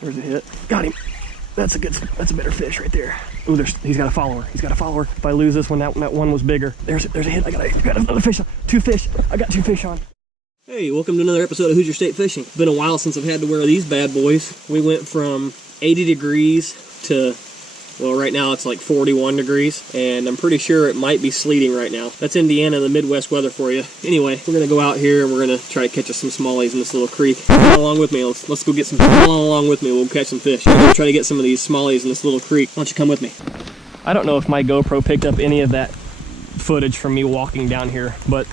There's a hit. Got him. That's a better fish right there. Ooh, he's got a follower. He's got a follower. If I lose this one, that one was bigger. There's a hit. I got another fish. 2 fish. I got 2 fish on. Hey, welcome to another episode of Hoosier State Fishing. It's been a while since I've had to wear these bad boys. We went from 80 degrees to, well, right now it's like 41 degrees, and I'm pretty sure it might be sleeting right now. That's Indiana, the Midwest weather for you. Anyway, we're gonna go out here and we're gonna try to catch us some smallies in this little creek. Come along with me. Let's go get some. Come along with me. We'll catch some fish. We're gonna try to get some of these smallies in this little creek. Why don't you come with me? I don't know if my GoPro picked up any of that footage from me walking down here, but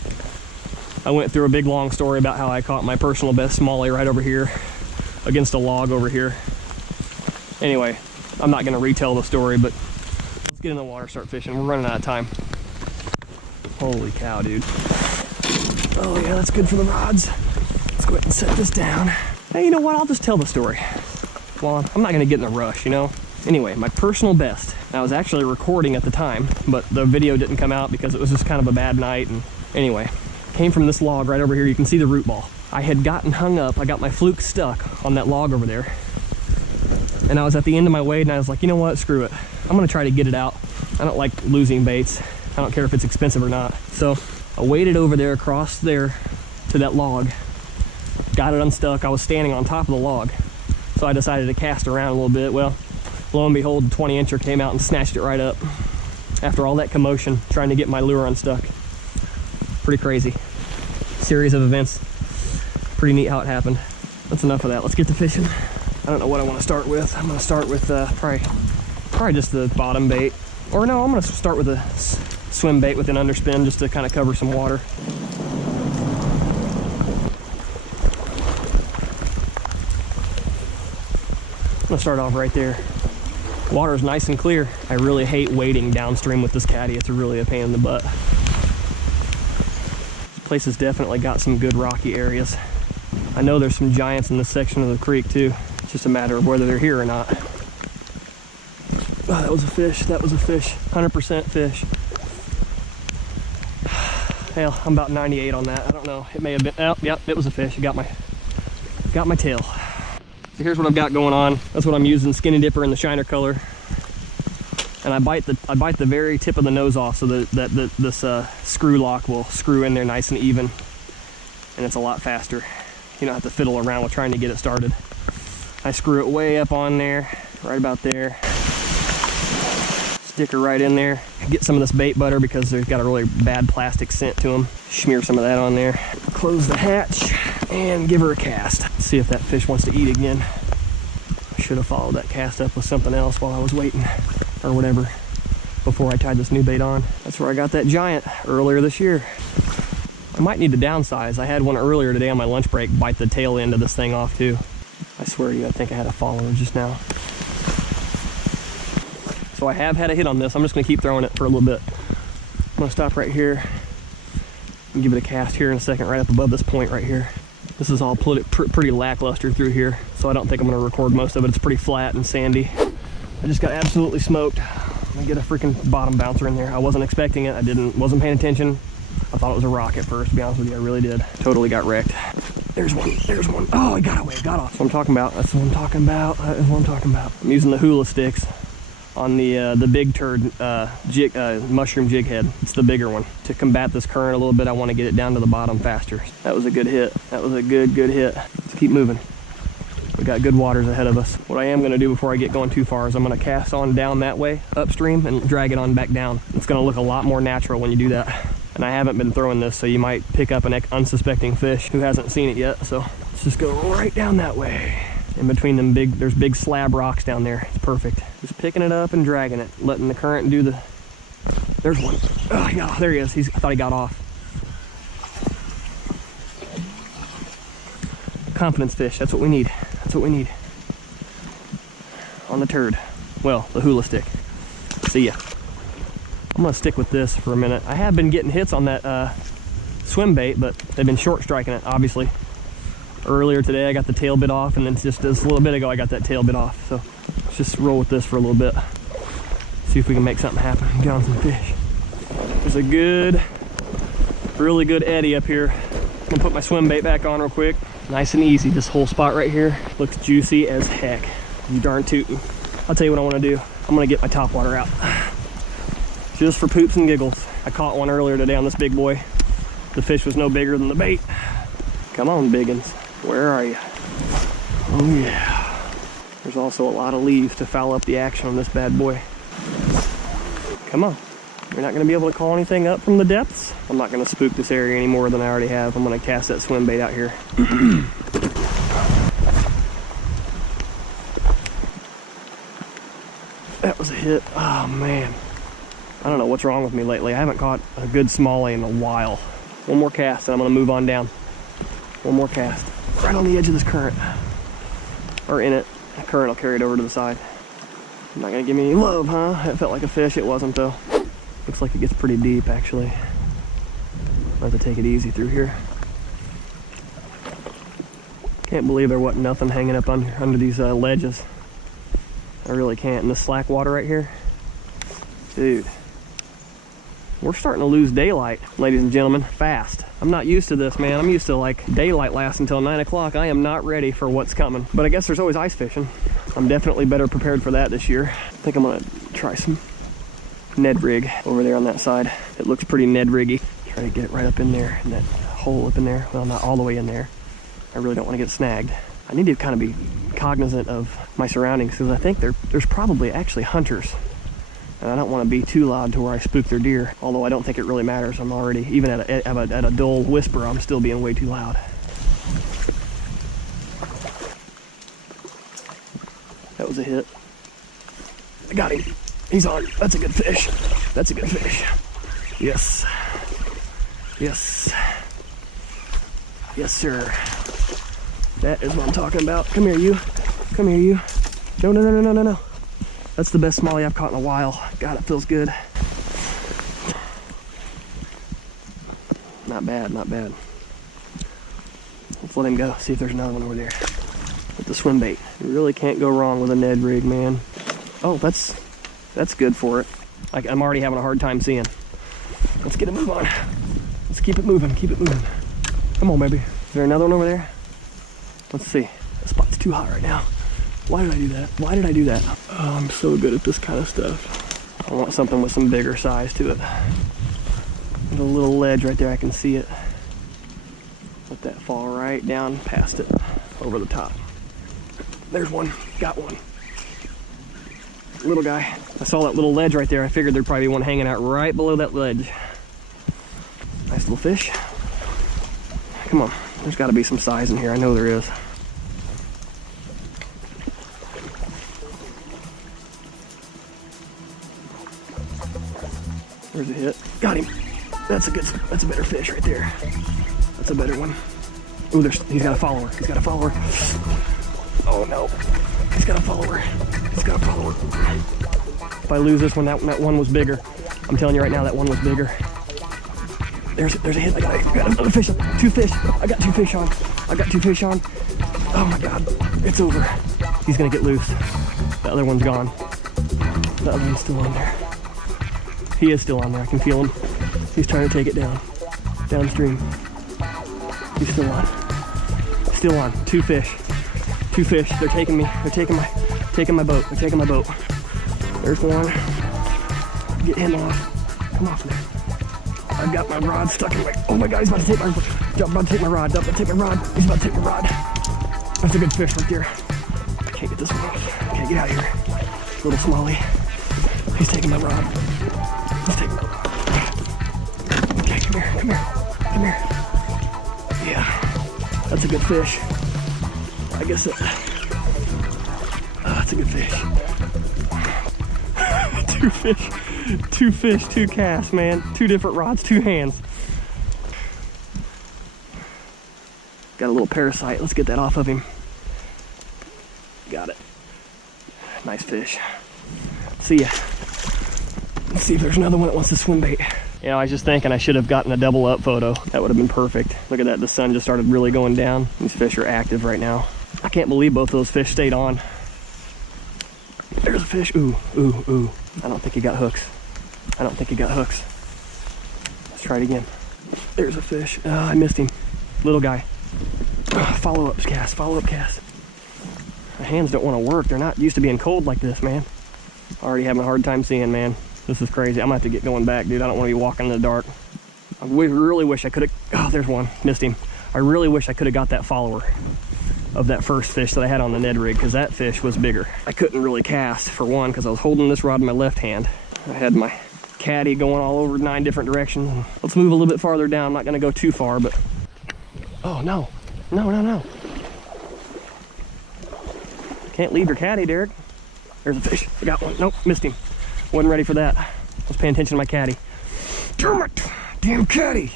I went through a big long story about how I caught my personal best smallie right over here against a log over here. Anyway, I'm not gonna retell the story, but let's get in the water, start fishing. We're running out of time. Holy cow, dude. Oh yeah, that's good for the rods. Let's go ahead and set this down. Hey, you know what? I'll just tell the story. Well, I'm not gonna get in a rush, you know? Anyway, my personal best. I was actually recording at the time, but the video didn't come out because it was just kind of a bad night. And anyway, came from this log right over here. You can see the root ball. I had gotten hung up. I got my fluke stuck on that log over there. And I was at the end of my wade, and I was like, you know what? Screw it. I'm gonna try to get it out. I don't like losing baits. I don't care if it's expensive or not. So I waded over there, across there to that log, got it unstuck. I was standing on top of the log. So I decided to cast around a little bit. Well, lo and behold, the 20-incher came out and snatched it right up. After all that commotion, trying to get my lure unstuck. Pretty crazy. Series of events. Pretty neat how it happened. That's enough of that. Let's get to fishing. I don't know what I want to start with. I'm going to start with probably just the bottom bait. Or no, I'm going to start with a swim bait with an underspin just to kind of cover some water. I'm going to start off right there. Water is nice and clear. I really hate wading downstream with this caddy. It's really a pain in the butt. This place has definitely got some good rocky areas. I know there's some giants in this section of the creek too. It's just a matter of whether they're here or not. Oh, that was a fish. That was a fish. 100% fish. Hell, I'm about 98 on that. I don't know. It may have been. Oh, yep, it was a fish. It got my tail. So here's what I've got going on. That's what I'm using, skinny dipper in the shiner color. And I bite the very tip of the nose off so that this screw lock will screw in there nice and even. And it's a lot faster. You don't have to fiddle around with trying to get it started. I screw it way up on there, right about there. Stick her right in there. Get some of this bait butter because they've got a really bad plastic scent to them. Smear some of that on there. Close the hatch and give her a cast. See if that fish wants to eat again. I should have followed that cast up with something else while I was waiting, or whatever, before I tied this new bait on. That's where I got that giant earlier this year. I might need to downsize. I had one earlier today on my lunch break bite the tail end of this thing off too. I swear to you, I think I had a follower just now. So I have had a hit on this. I'm just gonna keep throwing it for a little bit. I'm gonna stop right here and give it a cast here in a second, right up above this point right here. This is all pretty lackluster through here, so I don't think I'm gonna record most of it. It's pretty flat and sandy. I just got absolutely smoked. I'm gonna get a freaking bottom bouncer in there. I wasn't expecting it. Wasn't paying attention. I thought it was a rock at first, to be honest with you. I really did. Totally got wrecked. There's one. There's one. Oh, he got away. Got off. That's what I'm talking about. That's what I'm talking about. That is what I'm talking about. I'm using the hula sticks on the big turd mushroom jig head. It's the bigger one. To combat this current a little bit, I want to get it down to the bottom faster. That was a good hit. That was a good hit. Let's keep moving. We got good waters ahead of us. What I am going to do before I get going too far is I'm going to cast on down that way, upstream, and drag it on back down. It's going to look a lot more natural when you do that. And I haven't been throwing this, so you might pick up an unsuspecting fish who hasn't seen it yet. So let's just go right down that way. In between them there's big slab rocks down there. It's perfect. Just picking it up and dragging it, letting the current do the... There's one. Oh, yeah, there he is. I thought he got off. Confidence fish, that's what we need. That's what we need. On the turd. Well, the hula stick. See ya. I'm gonna stick with this for a minute. I have been getting hits on that swim bait, but they've been short striking it, obviously. Earlier today I got the tail bit off, and then just a little bit ago I got that tail bit off. So let's just roll with this for a little bit. See if we can make something happen and get on some fish. There's a really good eddy up here. I'm gonna put my swim bait back on real quick. Nice and easy. This whole spot right here looks juicy as heck. You darn tootin'. I'll tell you what I want to do. I'm going to get my topwater out. Just for poops and giggles. I caught one earlier today on this big boy. The fish was no bigger than the bait. Come on, biggins. Where are you? Oh yeah. There's also a lot of leaves to foul up the action on this bad boy. Come on. You're not going to be able to call anything up from the depths. I'm not going to spook this area any more than I already have. I'm going to cast that swim bait out here. That was a hit. Oh man. I don't know what's wrong with me lately. I haven't caught a good smallie in a while. One more cast and I'm going to move on down. One more cast. Right on the edge of this current. Or in it. The current will carry it over to the side. You're not going to give me any love, huh? It felt like a fish. It wasn't though. Looks like it gets pretty deep actually. I'll have to take it easy through here. Can't believe there wasn't nothing hanging up under these ledges. I really can't. And this slack water right here. Dude. We're starting to lose daylight, ladies and gentlemen, fast. I'm not used to this, man. I'm used to like daylight lasts until 9 o'clock. I am not ready for what's coming. But I guess there's always ice fishing. I'm definitely better prepared for that this year. I think I'm gonna try some Ned rig over there on that side. It looks pretty Ned riggy. Try to get it right up in there, in that hole up in there. Well, not all the way in there. I really don't want to get snagged. I need to kind of be cognizant of my surroundings because I think there's probably actually hunters. And I don't want to be too loud to where I spook their deer, although I don't think it really matters. I'm already, even at a dull whisper, I'm still being way too loud. That was a hit. I got him. He's on. That's a good fish. That's a good fish. Yes. Yes. Yes, sir. That is what I'm talking about. Come here, you. Come here, you. No, no, no, no, no, no, no. That's the best smallie I've caught in a while. God, it feels good. Not bad, not bad. Let's let him go. See if there's another one over there. With the swim bait. You really can't go wrong with a Ned rig, man. Oh, that's good for it. I'm already having a hard time seeing. Let's get a move on. Let's keep it moving, keep it moving. Come on, baby. Is there another one over there? Let's see. The spot's too hot right now. Why did I do that? Why did I do that? Oh, I'm so good at this kind of stuff. I want something with some bigger size to it. There's a little ledge right there, I can see it. Let that fall right down past it, over the top. There's one, got one. Little guy. I saw that little ledge right there. I figured there'd probably be one hanging out right below that ledge. Nice little fish. Come on, there's gotta be some size in here, I know there is. There's a hit. Got him. That's a better fish right there. That's a better one. Ooh, he's got a follower. He's got a follower. Oh no. He's got a follower. He's got a follower. If I lose this one, that one was bigger. I'm telling you right now, that one was bigger. There's a hit. I got another fish. Two fish. I got two fish on. I got two fish on. Oh my God. It's over. He's gonna get loose. The other one's gone. The other one's still on there. He is still on there. I can feel him. He's trying to take it down. Downstream. He's still on. Still on. Two fish. Two fish. They're taking me. They're taking my boat. They're taking my boat. There's one. Get him off. Come off there. I've got my rod stuck in my... Oh my God, he's about to take my... About to take my rod. About to take my rod. He's about to take my rod. That's a good fish right there. I can't get this one off. I can't get out of here. Little smallie. He's taking my rod. He's taking my rod. Okay, come here. Come here. Come here. Yeah. That's a good fish. I guess it... that's a good fish. Two fish. Two fish, two casts, man. Two different rods, two hands. Got a little parasite. Let's get that off of him. Got it. Nice fish. See ya. Let's see if there's another one that wants to swim bait. You know, I was just thinking I should have gotten a double up photo. That would have been perfect. Look at that. The sun just started really going down. These fish are active right now. I can't believe both of those fish stayed on. There's a fish. Ooh, ooh, ooh. I don't think he got hooks. I don't think he got hooks. Let's try it again. There's a fish. I missed him. Little guy. Follow-up cast, follow-up cast. My hands don't want to work. They're not used to being cold like this, man. Already having a hard time seeing, man. This is crazy. I'm gonna have to get going back, dude. I don't want to be walking in the dark. I really wish I could have, oh, there's one, missed him. I really wish I could have got that follower of that first fish that I had on the Ned rig, because that fish was bigger. I couldn't really cast, for one, because I was holding this rod in my left hand. I had my caddy going all over 9 different directions. Let's move a little bit farther down. I'm not gonna go too far, but, oh no, no. Can't leave your caddy, Derek. There's a fish, I got one. Nope, missed him. Wasn't ready for that. I was paying attention to my caddy. Damn it, damn caddy.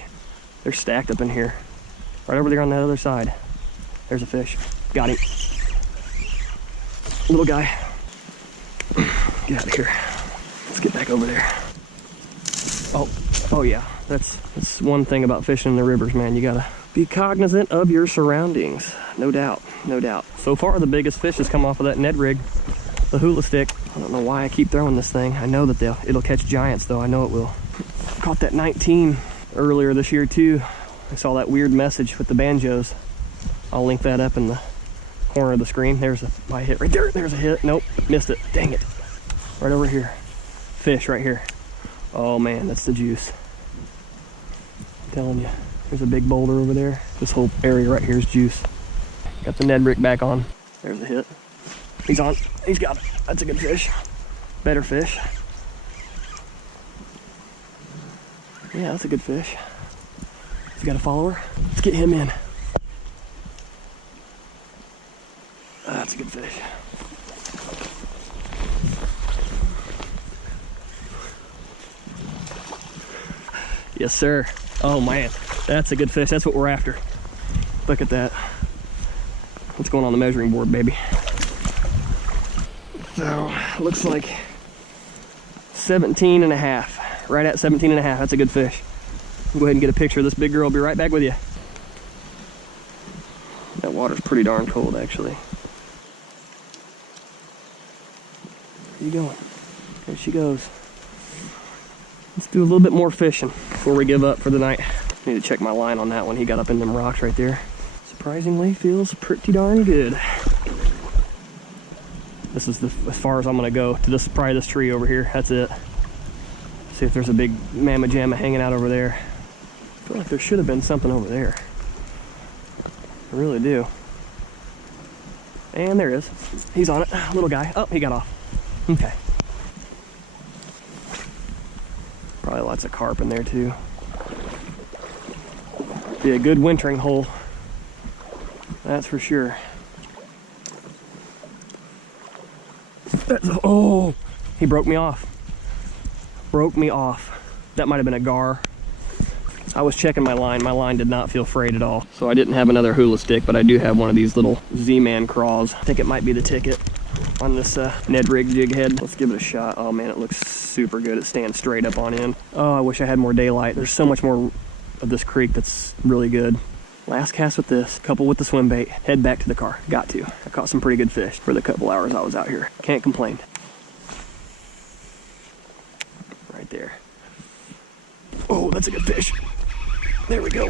They're stacked up in here. Right over there on that other side. There's a fish. Got him. Little guy. Get out of here. Let's get back over there. Oh yeah. That's one thing about fishing in the rivers, man. You gotta be cognizant of your surroundings. No doubt, no doubt. So far, the biggest fish has come off of that Ned rig, the hula stick. I don't know why I keep throwing this thing. I know that it'll catch giants, though. I know it will. Caught that 19 earlier this year, too. I saw that weird message with the banjos. I'll link that up in the corner of the screen. There's my hit right there. There's a hit. Nope, missed it. Dang it. Right over here. Fish right here. Oh man, that's the juice. I'm telling you. There's a big boulder over there. This whole area right here is juice. Got the Ned rig back on. There's a hit. He's on. He's got it. That's a good fish. Better fish. Yeah, that's a good fish. He's got a follower. Let's get him in. That's a good fish. Yes, sir. Oh man, that's a good fish. That's what we're after. Look at that. What's going on the measuring board, baby? So, looks like 17 and a half. Right at 17 and a half. That's a good fish. Go ahead and get a picture of this big girl. I'll be right back with you. That water's pretty darn cold, actually. Where you going? There she goes. Let's do a little bit more fishing before we give up for the night. Need to check my line on that one. He got up in them rocks right there. Surprisingly, feels pretty darn good. This is as far as I'm gonna go to this, probably this tree over here. That's it. See if there's a big mamma jamma hanging out over there. I feel like there should have been something over there. I really do. And there is. He's on it. Little guy. Oh, he got off. Okay. Probably lots of carp in there too. Be a good wintering hole. That's for sure. Oh, he broke me off. Broke me off. That might have been a gar. I was checking my line. My line did not feel frayed at all. So I didn't have another hula stick, but I do have one of these little Z-Man craws. I think it might be the ticket on this Ned rig jig head. Let's give it a shot. Oh man, it looks super good. It stands straight up on end. Oh, I wish I had more daylight. There's so much more of this creek that's really good. Last cast with this, couple with the swim bait, head back to the car. Got to. I caught some pretty good fish for the couple hours I was out here. Can't complain. Right there. Oh, that's a good fish. There we go.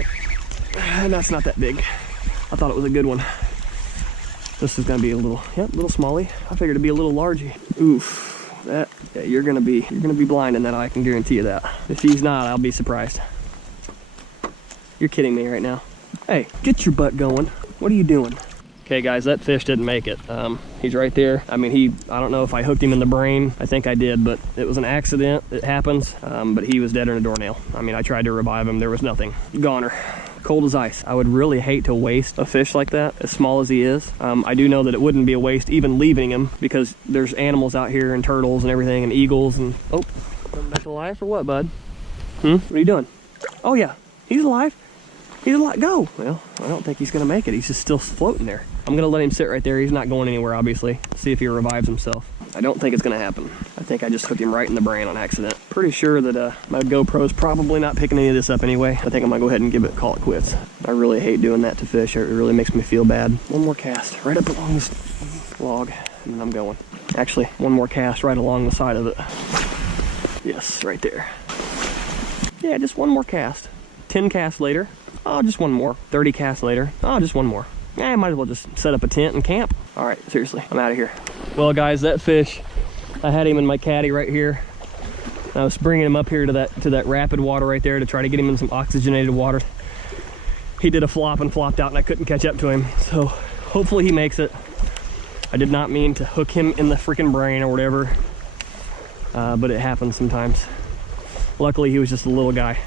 And that's not that big. I thought it was a good one. This is gonna be a little, yep, little smallie. I figured it'd be a little largy. Oof, that, yeah, you're gonna be blind in that eye, I can guarantee you that. If he's not, I'll be surprised. You're kidding me right now. Hey, get your butt going. What are you doing? Okay guys, that fish didn't make it. He's right there. I mean, I don't know if I hooked him in the brain. I think I did, but it was an accident. It happens. But he was dead in a doornail. I mean, I tried to revive him. There was nothing. Goner. Cold as ice. I would really hate to waste a fish like that, as small as he is. I do know that it wouldn't be a waste even leaving him, because there's animals out here and turtles and everything and eagles and... Oh, coming back to life or what, bud? What are you doing? Oh yeah, he's alive. He's alive. Go. Well, I don't think he's gonna make it. He's just still floating there. I'm gonna let him sit right there. He's not going anywhere, obviously. See if he revives himself. I don't think it's gonna happen. I think I just hooked him right in the brain on accident. Pretty sure that my GoPro's probably not picking any of this up anyway. I think I'm gonna go ahead and call it quits. I really hate doing that to fish. It really makes me feel bad. One more cast right up along this log, and then I'm going. Actually, one more cast right along the side of it. Yes, right there. Yeah, just one more cast. 10 casts later. Oh, just one more. 30 casts later. Oh, just one more. I might as well just set up a tent and camp. All right, seriously, I'm out of here. Well, guys, that fish, I had him in my caddy right here. I was bringing him up here to that rapid water right there to try to get him in some oxygenated water. He did a flop and flopped out, and I couldn't catch up to him. So hopefully he makes it. I did not mean to hook him in the freaking brain or whatever, but it happens sometimes. Luckily, he was just a little guy.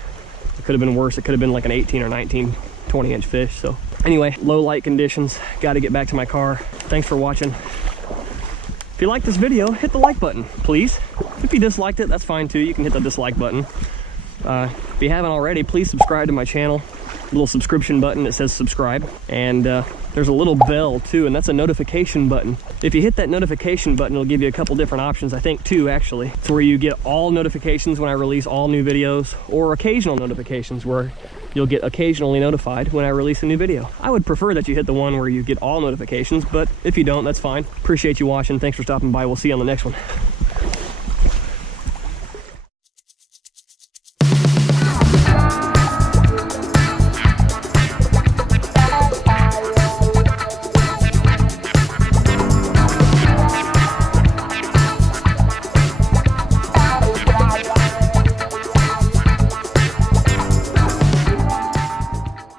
It could have been worse. It could have been like an 18 or 19, 20-inch fish. So anyway, low light conditions. Got to get back to my car. Thanks for watching. If you like this video, hit the like button, please. If you disliked it, that's fine too. You can hit the dislike button. If you haven't already, please subscribe to my channel. Little subscription button that says subscribe, and there's a little bell too, and that's a notification button. If you hit that notification button, it'll give you a couple different options, I think two actually. It's where you get all notifications when I release all new videos, or occasional notifications where you'll get occasionally notified when I release a new video. I would prefer that you hit the one where you get all notifications, but if you don't, that's fine. Appreciate you watching. Thanks for stopping by. We'll see you on the next one.